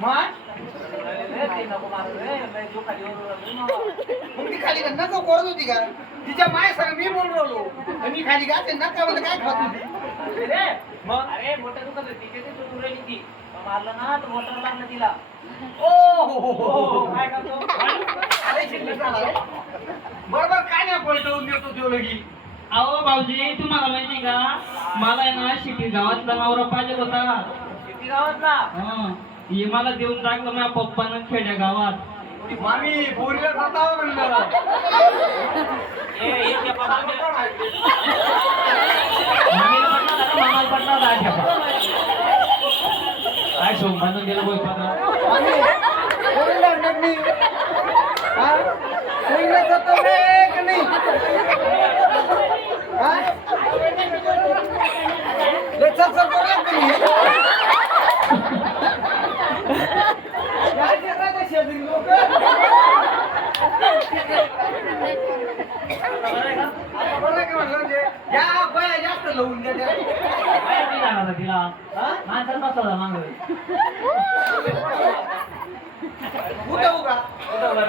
मग ती खाली नका करत होती का तिच्या माय सर मी बोलून राहिलो मी खाली का ते नका मला काय खात होती मग अरे मोठं दुखत होती ते उरली ती मारलं ना तर मोटर लागलं तिला ओ काय करतो बरोबर काय नाही पळटवून देतो तो लगी अहो भाऊजी तुम्हाला माहिती का मला आहे ना शिटी गावातला नवरा पाहिजे होता शेती गावातला हे मला देऊन टाकलं माझ्या पप्पानं खेड्या गावात मामी पोरीला खातावं म्हणलं मामीला पटला काय सोमवार गेलं बोल पोरीला नगनी पोरीला जातो रे का नाही ले चल चल बोला तुम्ही काय करायचं शेजारी लोक बरं का म्हणलं म्हणजे या बया जास्त लावून द्या त्या तिला माणसाला बसवला मागं उठवू का